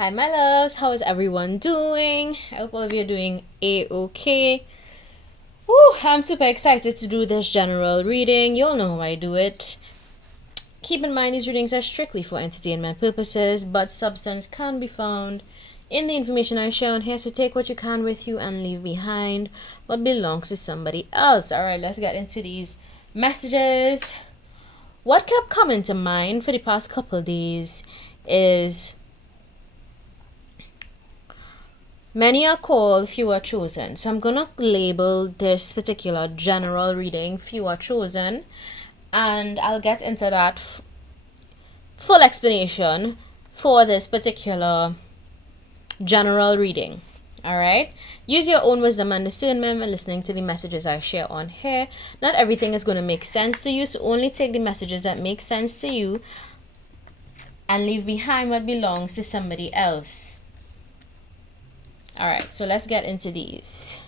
Hi, my loves. How is everyone doing? I hope all of you are doing a-okay. Woo, I'm super excited to do this general reading. You all know how I do it. Keep in mind, these readings are strictly for entertainment purposes, but substance can be found in the information I share on here, so take what you can with you and leave behind what belongs to somebody else. Alright, let's get into these messages. What kept coming to mind for the past couple days is many are called, few are chosen. So I'm gonna label this particular general reading few are chosen, and I'll get into that full explanation for this particular general reading. Alright, use your own wisdom and discernment when listening to the messages I share on here. Not everything is going to make sense to you, so only take the messages that make sense to you and leave behind what belongs to somebody else. Alright, so let's get into these.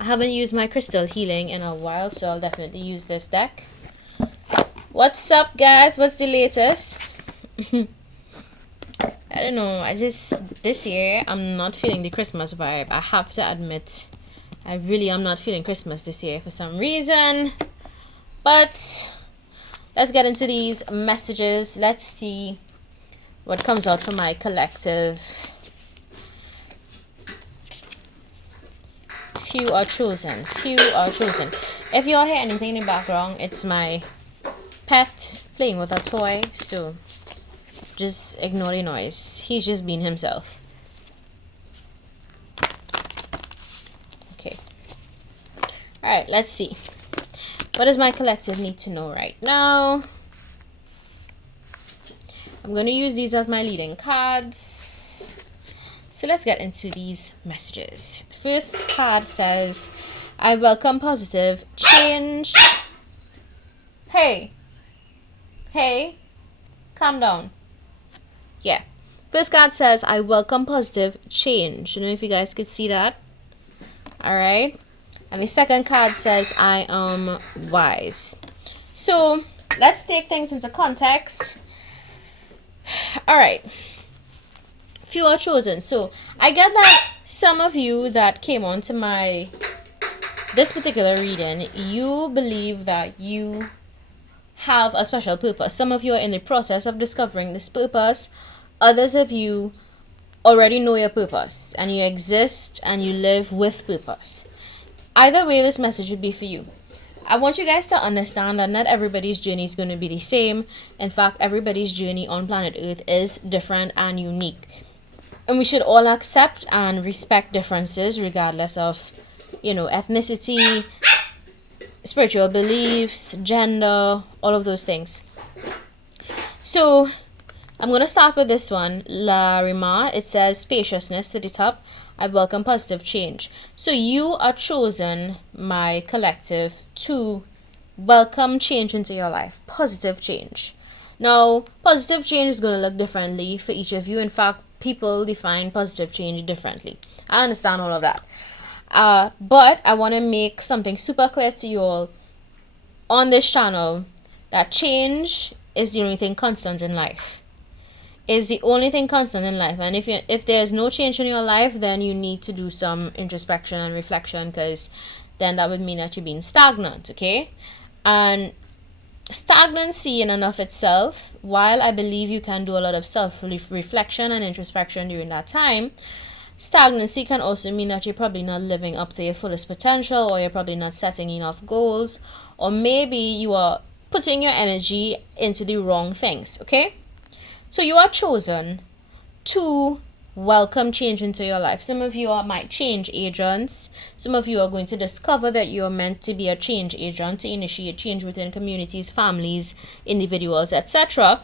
I haven't used my crystal healing in a while, so I'll definitely use this deck. What's up, guys? What's the latest? I don't know, this year, I'm not feeling the Christmas vibe. I have to admit, I really am not feeling Christmas this year for some reason. But let's get into these messages. Let's see what comes out for my collective. Few are chosen. Few are chosen. If you all hear anything in the background, it's my pet playing with a toy, so just ignore the noise. He's just being himself. Okay. Alright, let's see. What does my collective need to know right now? I'm going to use these as my leading cards. So let's get into these messages. First card says, I welcome positive change. Hey, calm down. Yeah. First card says, I welcome positive change. I don't know if you guys could see that. Alright. And the second card says, I am wise. So, let's take things into context. Alright. Few are chosen. So, I get that some of you that came on to this particular reading, you believe that you have a special purpose. Some of you are in the process of discovering this purpose. Others of you already know your purpose and you exist and you live with purpose. Either way, this message would be for you. I want you guys to understand that not everybody's journey is going to be the same. In fact, everybody's journey on planet Earth is different and unique. And we should all accept and respect differences regardless of, ethnicity, spiritual beliefs, gender, all of those things. So, I'm going to start with this one. La Rima, it says spaciousness to the top. I welcome positive change. So you are chosen, my collective, to welcome change into your life. Positive change. Now, positive change is going to look differently for each of you. In fact, people define positive change differently. I understand all of that. But I want to make something super clear to you all on this channel that change is the only thing constant in life. Is the only thing constant in life. And if there's no change in your life, then you need to do some introspection and reflection, because then that would mean that you're being stagnant, okay? And stagnancy in and of itself, while I believe you can do a lot of self-reflection and introspection during that time, stagnancy can also mean that you're probably not living up to your fullest potential, or you're probably not setting enough goals, or maybe you are putting your energy into the wrong things, okay? So you are chosen to welcome change into your life. Some of you might change agents. Some of you are going to discover that you are meant to be a change agent to initiate change within communities, families, individuals, etc.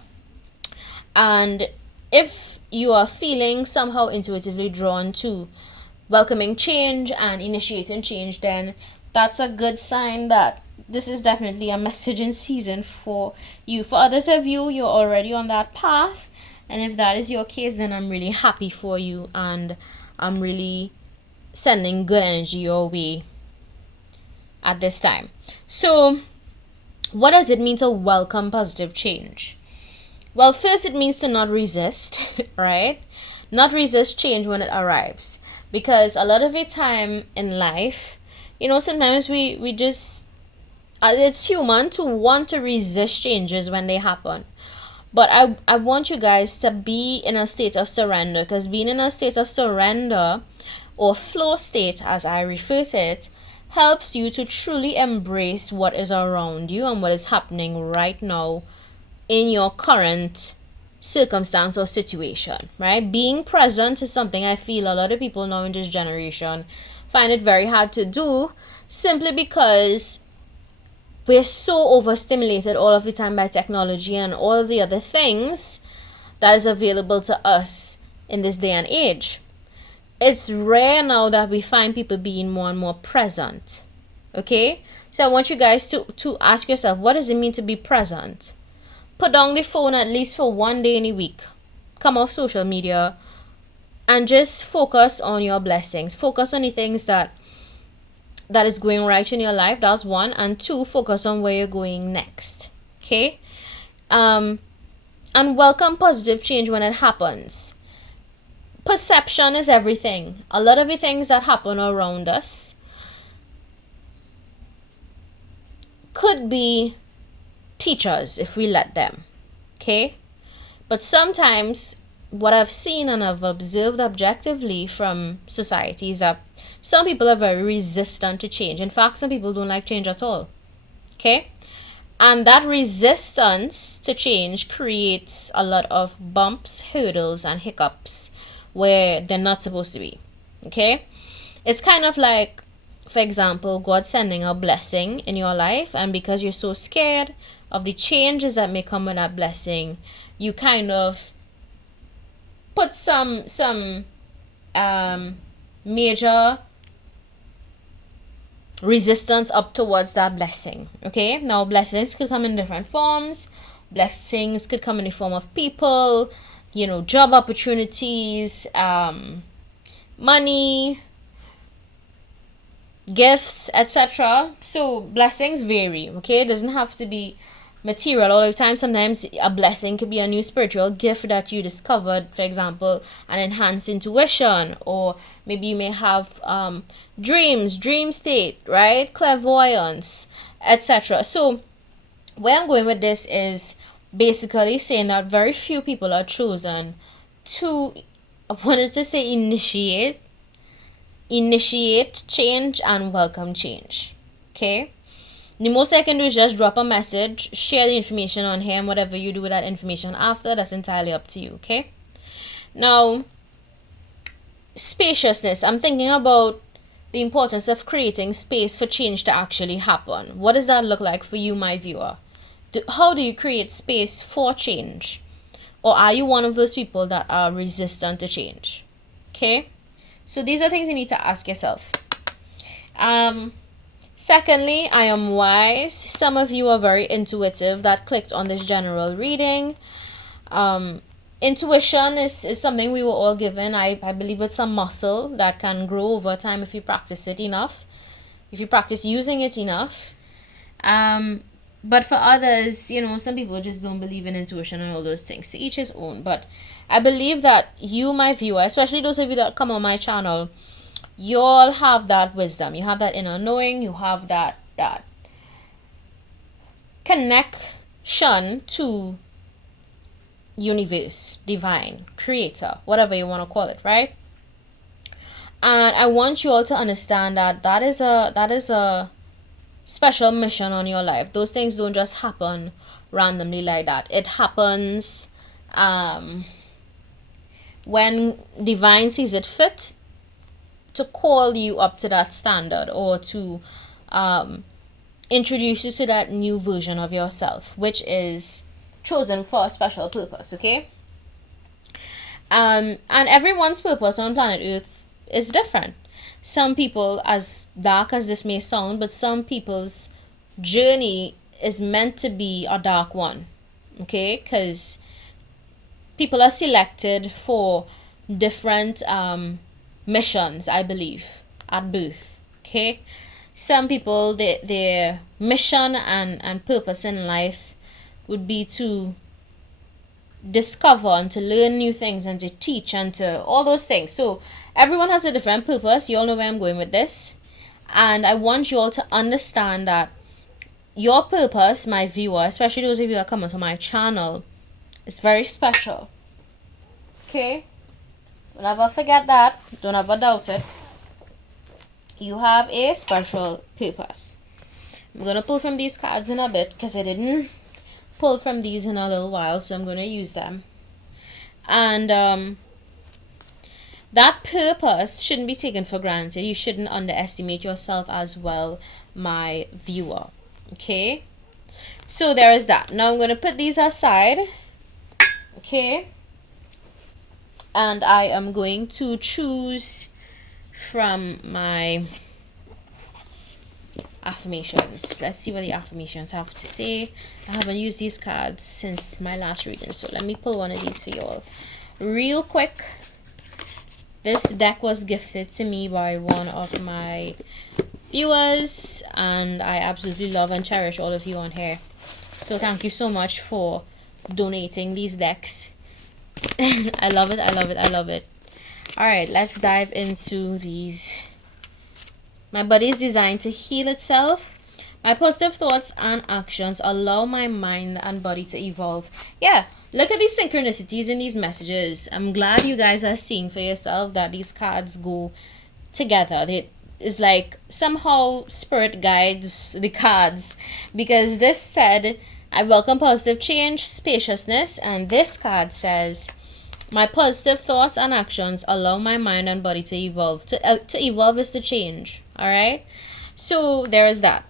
And if you are feeling somehow intuitively drawn to welcoming change and initiating change, then that's a good sign that this is definitely a message in season for you. For others of you, you're already on that path. And if that is your case, then I'm really happy for you. And I'm really sending good energy your way at this time. So, what does it mean to welcome positive change? Well, first it means to not resist, right? Not resist change when it arrives. Because a lot of the time in life, sometimes we just, it's human to want to resist changes when they happen. But I want you guys to be in a state of surrender, because being in a state of surrender, or flow state as I refer to it, helps you to truly embrace what is around you and what is happening right now in your current circumstance or situation, right? Being present is something I feel a lot of people now in this generation find it very hard to do, simply because we're so overstimulated all of the time by technology and all of the other things that is available to us in this day and age. It's rare now that we find people being more and more present. Okay? So I want you guys to ask yourself, what does it mean to be present? Put down the phone at least for one day in a week. Come off social media and just focus on your blessings. Focus on the things that is going right in your life. That's one. And two, focus on where you're going next. Okay? And welcome positive change when it happens. Perception is everything. A lot of the things that happen around us could be teachers if we let them. Okay? But sometimes what I've seen and I've observed objectively from society is that some people are very resistant to change. In fact, some people don't like change at all. Okay? And that resistance to change creates a lot of bumps, hurdles, and hiccups where they're not supposed to be. Okay? It's kind of like, for example, God sending a blessing in your life, and because you're so scared of the changes that may come with that blessing, you kind of put some major resistance up towards that blessing. Okay? Now, blessings could come in different forms. Blessings could come in the form of people, job opportunities, money, gifts, etc. So blessings vary. Okay? It doesn't have to be material all the time. Sometimes a blessing could be a new spiritual gift that you discovered, for example, an enhanced intuition, or maybe you may have dream state, right? Clairvoyance, etc. So where I'm going with this is basically saying that very few people are chosen to, I wanted to say, initiate change and welcome change. Okay? The most I can do is just drop a message, share the information on here, and whatever you do with that information after, that's entirely up to you. Okay? Now, spaciousness. I'm thinking about the importance of creating space for change to actually happen. What does that look like for you, my viewer? How do you create space for change? Or are you one of those people that are resistant to change? Okay? So these are things you need to ask yourself. Secondly, I am wise. Some of you are very intuitive that clicked on this general reading. Intuition is something we were all given. I believe it's a muscle that can grow over time if you practice it enough. If you practice using it enough. But for others, some people just don't believe in intuition and all those things. To each his own. But I believe that you, my viewer, especially those of you that come on my channel, you all have that wisdom. You have that inner knowing. You have that connection to universe, divine, creator, whatever you want to call it, right? And I want you all to understand that is a special mission on your life. Those things don't just happen randomly like that. It happens when divine sees it fit to call you up to that standard, or to introduce you to that new version of yourself, which is chosen for a special purpose. Okay? And everyone's purpose on planet Earth is different. Some people, as dark as this may sound, but some people's journey is meant to be a dark one. Okay? Because people are selected for different missions, I believe, at birth. Okay? Some people, their mission and purpose in life would be to discover and to learn new things and to teach and to all those things. So everyone has a different purpose. You all know where I'm going with this. And I want you all to understand that your purpose, my viewer, especially those of you who are coming to my channel, is very special. Okay? Don't ever forget that. Don't ever doubt it. You have a special purpose. I'm going to pull from these cards in a bit because I didn't pull from these in a little while, so I'm going to use them. And that purpose shouldn't be taken for granted. You shouldn't underestimate yourself as well, my viewer. Okay? So there is that. Now I'm going to put these aside. Okay? And I am going to choose from my affirmations. Let's see what the affirmations have to say. I haven't used these cards since my last reading, so let me pull one of these for you all real quick. This deck was gifted to me by one of my viewers, and I absolutely love and cherish all of you on here. So thank you so much for donating these decks. I love it, I love it, I love it. Alright, let's dive into these. My body is designed to heal itself. My positive thoughts and actions allow my mind and body to evolve. Yeah, look at these synchronicities in these messages. I'm glad you guys are seeing for yourself that these cards go together. It's like somehow spirit guides the cards, because this said, I welcome positive change, spaciousness, and this card says, my positive thoughts and actions allow my mind and body to evolve. To evolve is to change. Alright? So there is that.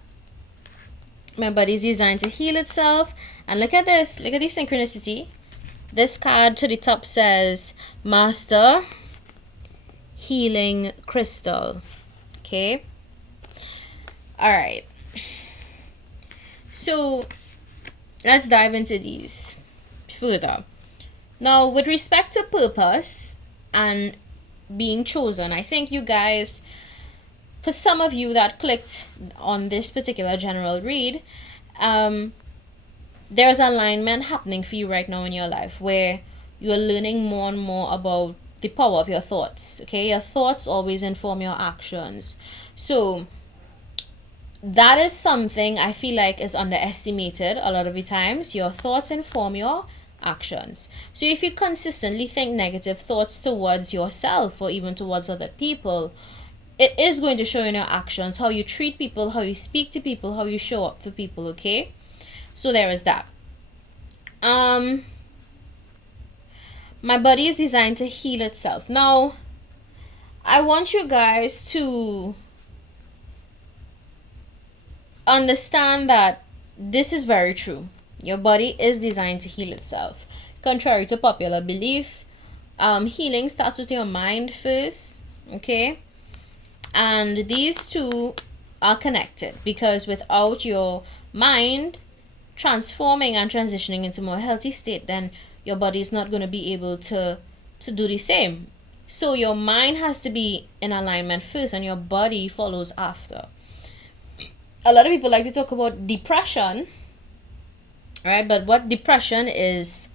My body is designed to heal itself. And look at this. Look at the synchronicity. This card to the top says, Master Healing Crystal. Okay? Alright. So let's dive into these further. Now, with respect to purpose and being chosen, I think you guys, for some of you that clicked on this particular general read, there's alignment happening for you right now in your life where you're learning more and more about the power of your thoughts. Okay, your thoughts always inform your actions. So that is something I feel like is underestimated a lot of the times. Your thoughts inform your actions. So if you consistently think negative thoughts towards yourself or even towards other people, it is going to show in your actions, how you treat people, how you speak to people, how you show up for people. Okay, so there is that. My body is designed to heal itself. Now I want you guys to understand that this is very true. Your body is designed to heal itself. Contrary to popular belief, healing starts with your mind first. Okay, and these two are connected, because without your mind transforming and transitioning into a more healthy state, then your body is not going to be able to do the same. So your mind has to be in alignment first and your body follows after. A lot of people like to talk about depression, right? But what depression is,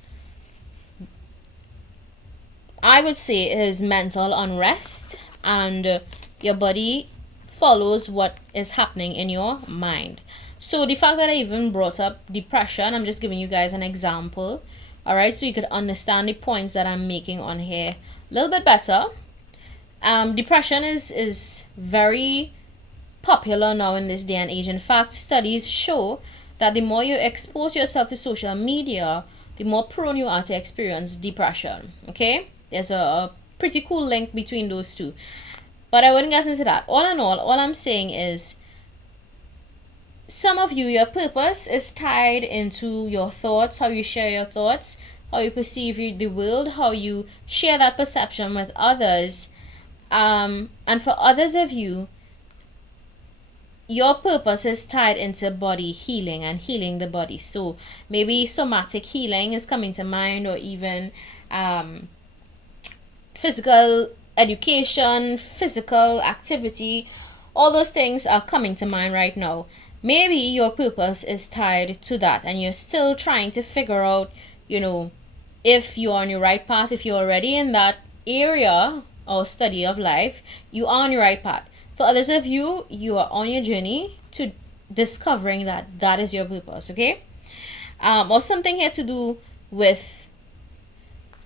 I would say, is mental unrest, and your body follows what is happening in your mind. So the fact that I even brought up depression, I'm just giving you guys an example, all right, so you could understand the points that I'm making on here a little bit better. Depression is very popular now in this day and age. In fact, studies show that the more you expose yourself to social media, the more prone you are to experience depression. Okay, there's a pretty cool link between those two, but I wouldn't get into that. All in all I'm saying is, some of you, your purpose is tied into your thoughts, how you share your thoughts, how you perceive the world, how you share that perception with others. And for others of you, your purpose is tied into body healing and healing the body. So maybe somatic healing is coming to mind, or even physical education, physical activity. All those things are coming to mind right now. Maybe your purpose is tied to that and you're still trying to figure out, if you're on your right path, if you're already in that area or study of life, you are on your right path. For others of you, you are on your journey to discovering that that is your purpose, okay? Or something here to do with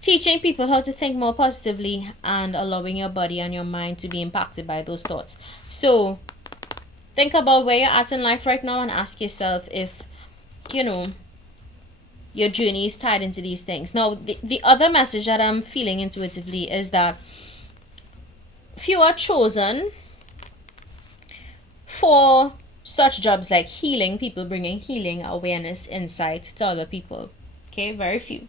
teaching people how to think more positively and allowing your body and your mind to be impacted by those thoughts. So think about where you're at in life right now and ask yourself if, you know, your journey is tied into these things. Now, the other message that I'm feeling intuitively is that few are chosen for such jobs like healing, people bringing healing, awareness, insight to other people. Okay, very few.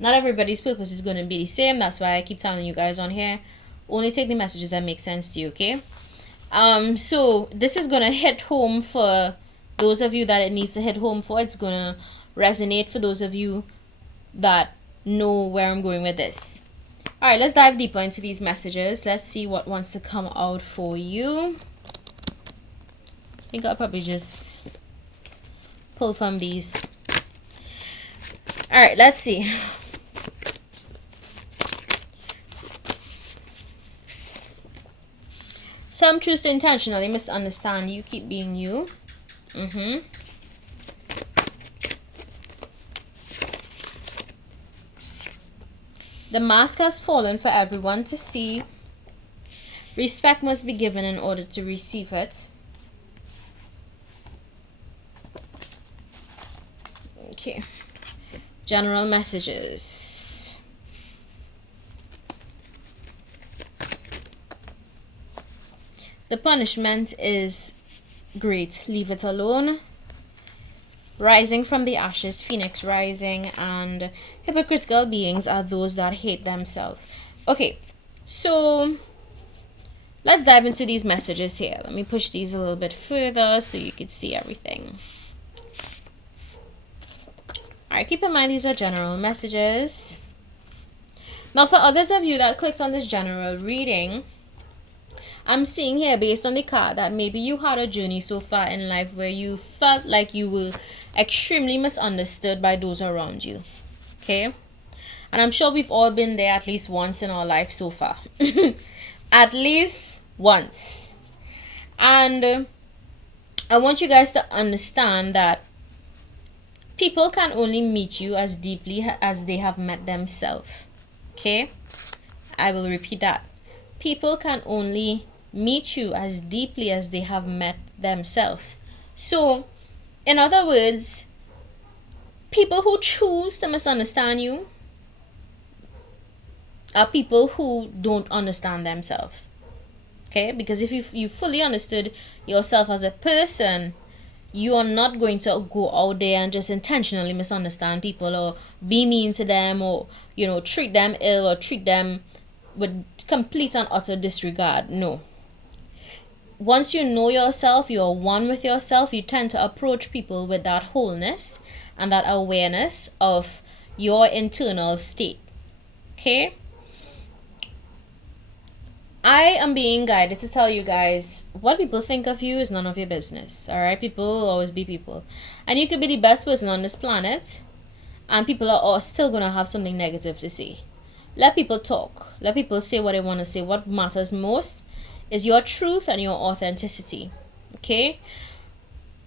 Not everybody's purpose is going to be the same. That's why I keep telling you guys on here, only take the messages that make sense to you, okay? So this is going to hit home for those of you that it needs to hit home for. It's going to resonate for those of you that know where I'm going with this. All right, let's dive deeper into these messages. Let's see what wants to come out for you. I think I'll probably just pull from these. All right, let's see. Some choose to intentionally misunderstand you. Keep being you. The mask has fallen for everyone to see. Respect must be given in order to receive it. Okay. General messages. The punishment is great. Leave it alone. Rising from the ashes, phoenix rising, and hypocritical beings are those that hate themselves. Okay, so let's dive into these messages here. Let me push these a little bit further so you can see everything. Alright, keep in mind these are general messages. Now, for others of you that clicked on this general reading, I'm seeing here, based on the card, that maybe you had a journey so far in life where you felt like you were extremely misunderstood by those around you. Okay? And I'm sure we've all been there at least once in our life so far. At least once. And I want you guys to understand that people can only meet you as deeply as they have met themselves. Okay? I will repeat that. People can only meet you as deeply as they have met themselves. So, in other words, people who choose to misunderstand you are people who don't understand themselves. Okay? Because if you fully understood yourself as a person, you are not going to go out there and just intentionally misunderstand people or be mean to them or, you know, treat them ill or treat them with complete and utter disregard. No. Once you know yourself, you are one with yourself, you tend to approach people with that wholeness and that awareness of your internal state. Okay? I am being guided to tell you guys, what people think of you is none of your business. Alright? People will always be people. And you could be the best person on this planet, and people are all still going to have something negative to say. Let people talk. Let people say what they want to say. What matters most is your truth and your authenticity. Okay?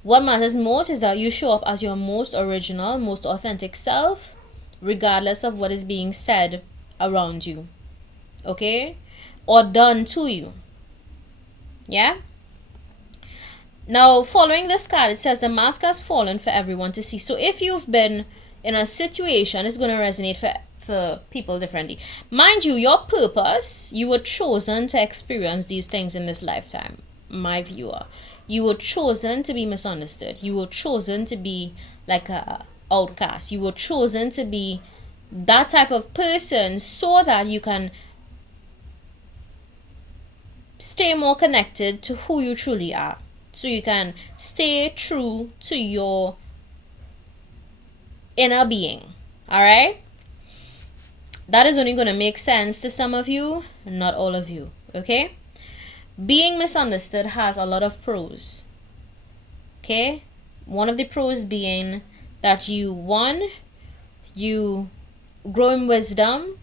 What matters most is that you show up as your most original, most authentic self, regardless of what is being said around you. Okay? Or done to you. Yeah? Now, following this card, it says the mask has fallen for everyone to see. So if you've been in a situation, it's going to resonate for people differently. Mind you, your purpose, you were chosen to experience these things in this lifetime, my viewer. You were chosen to be misunderstood. You were chosen to be like a outcast. You were chosen to be that type of person so that you can stay more connected to who you truly are. So you can stay true to your inner being. Alright? That is only going to make sense to some of you, not all of you. Okay? Being misunderstood has a lot of pros. Okay? One of the pros being that you grow in wisdom,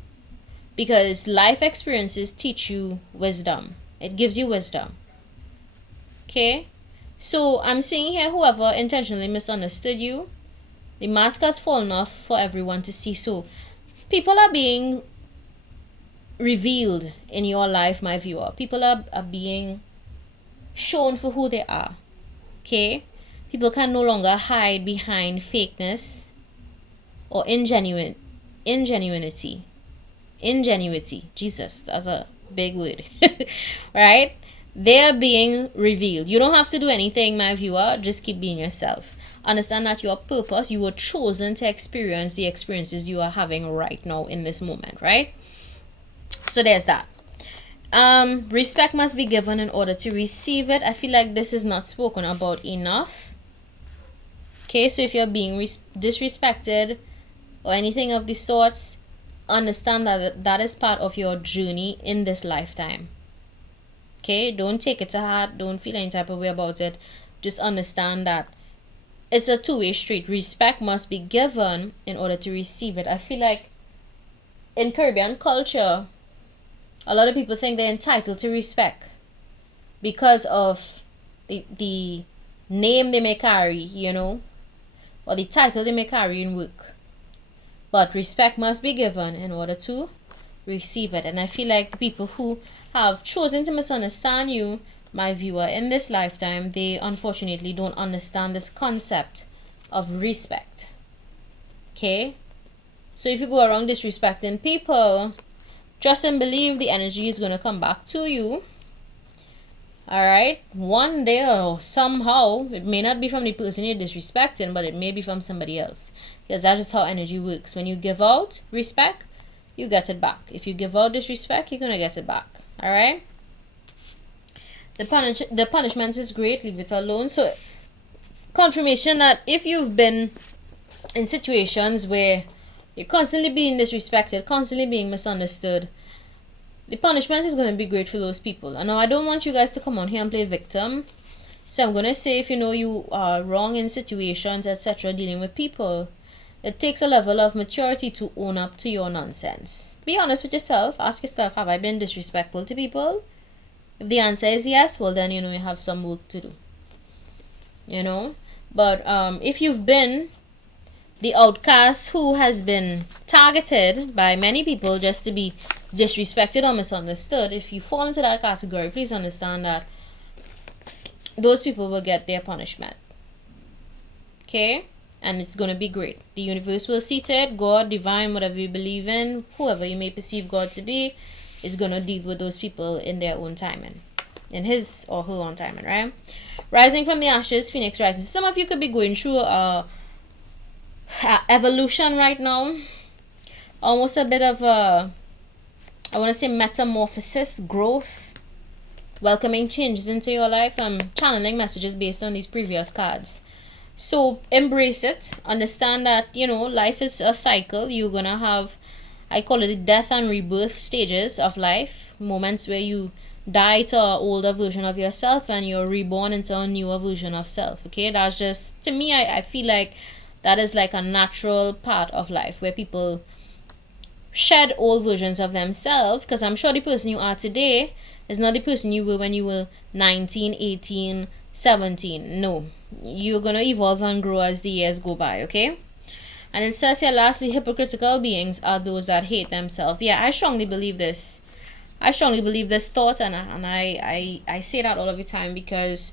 because life experiences teach you wisdom. It gives you wisdom. Okay? So I'm seeing here, whoever intentionally misunderstood you, the mask has fallen off for everyone to see. So people are being revealed in your life, my viewer. People are being shown for who they are. Okay? People can no longer hide behind fakeness or ingenuity. Jesus, that's a big word. Right? They are being revealed. You don't have to do anything, my viewer. Just keep being yourself. Understand that your purpose, you were chosen to experience the experiences you are having right now in this moment, right? So there's that. Respect must be given in order to receive it. I feel like this is not spoken about enough. Okay, so if you're being disrespected or anything of the sorts, understand that that is part of your journey in this lifetime. Okay, don't take it to heart. Don't feel any type of way about it. Just understand that it's a two-way street. Respect must be given in order to receive it. I feel like in Caribbean culture, a lot of people think they're entitled to respect because of the name they may carry, you know, or the title they may carry in work. But respect must be given in order to receive it. And I feel like the people who have chosen to misunderstand you, my viewer, in this lifetime, they unfortunately don't understand this concept of respect. Okay? So if you go around disrespecting people, trust and believe the energy is going to come back to you. Alright? One day or somehow, it may not be from the person you're disrespecting, but it may be from somebody else. Because that's just how energy works. When you give out respect, you get it back. If you give out disrespect, you're going to get it back. Alright? The punishment is great. Leave it alone. So, confirmation that if you've been in situations where you're constantly being disrespected, constantly being misunderstood, the punishment is going to be great for those people. And now I don't want you guys to come on here and play victim. So I'm going to say, if you know you are wrong in situations, etc., dealing with people, it takes a level of maturity to own up to your nonsense. Be honest with yourself. Ask yourself, have I been disrespectful to people? If the answer is yes, well then, you know, you have some work to do. You know? But if you've been the outcast who has been targeted by many people just to be disrespected or misunderstood, if you fall into that category, please understand that those people will get their punishment. Okay? And it's going to be great. The universe will see to it. God, divine, whatever you believe in, whoever you may perceive God to be, is going to deal with those people in their own timing. In his or her own timing, right? Rising from the ashes, Phoenix rising. Some of you could be going through evolution right now. Almost a bit of a, I want to say, metamorphosis, growth, welcoming changes into your life. I'm channeling messages based on these previous cards. So embrace it. Understand that, you know, life is a cycle. You're going to have, I call it the death and rebirth stages of life. Moments where you die to an older version of yourself and you're reborn into a newer version of self. Okay, that's just, to me, I feel like that is like a natural part of life where people shed old versions of themselves, because I'm sure the person you are today is not the person you were when you were 19, 18, 17. No, you're going to evolve and grow as the years go by. Okay? And it says here, lastly, hypocritical beings are those that hate themselves. Yeah, I strongly believe this. I strongly believe this thought, and I say that all of the time, because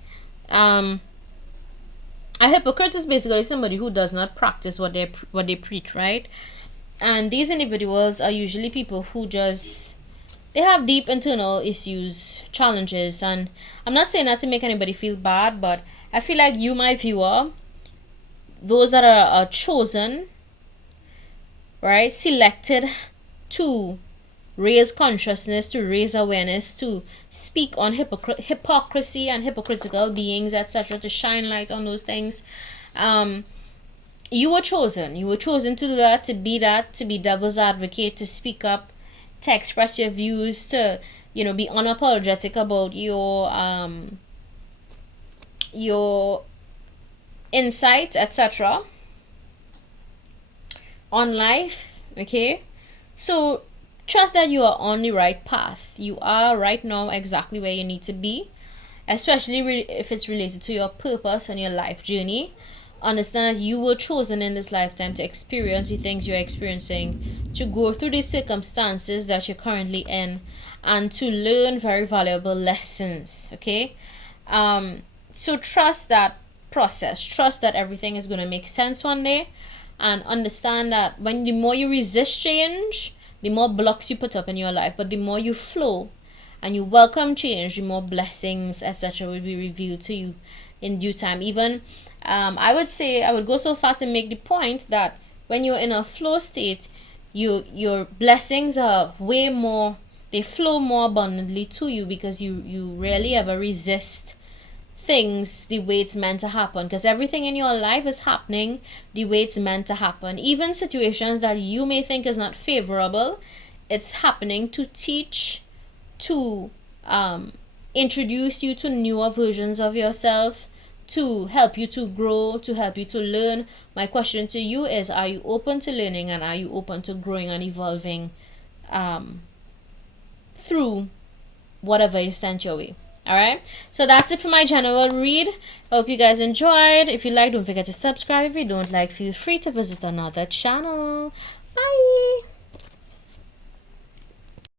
a hypocrite is basically somebody who does not practice what they preach, right? And these individuals are usually people who just, they have deep internal issues, challenges, and I'm not saying that to make anybody feel bad, but I feel like you, my viewer, those that are chosen, right, selected to raise consciousness, to raise awareness, to speak on hypocrisy and hypocritical beings, etc., to shine light on those things. You were chosen. You were chosen to do that, to be devil's advocate, to speak up, to express your views, to, you know, be unapologetic about your insight, etc., on life, Okay, so trust that you are on the right path. You are right now exactly where you need to be, especially if it's related to your purpose and your life journey. Understand that you were chosen in this lifetime to experience the things you're experiencing, to go through the circumstances that you're currently in, and to learn very valuable lessons. Okay, so trust that process. Trust that everything is going to make sense one day, and understand that when the more you resist change, the more blocks you put up in your life. But the more you flow and you welcome change, the more blessings, etc., will be revealed to you in due time. Even I would say, I would go so far to make the point that when you're in a flow state, your blessings are way more, they flow more abundantly to you, because you rarely ever resist things the way it's meant to happen, because everything in your life is happening the way it's meant to happen. Even situations that you may think is not favorable, it's happening to teach, to introduce you to newer versions of yourself, to help you to grow, to help you to learn. My question to you is, are you open to learning, and are you open to growing and evolving through whatever is sent your way? All right, so that's it for my general read. I hope you guys enjoyed. If you like, don't forget to subscribe. If you don't like, feel free to visit another channel.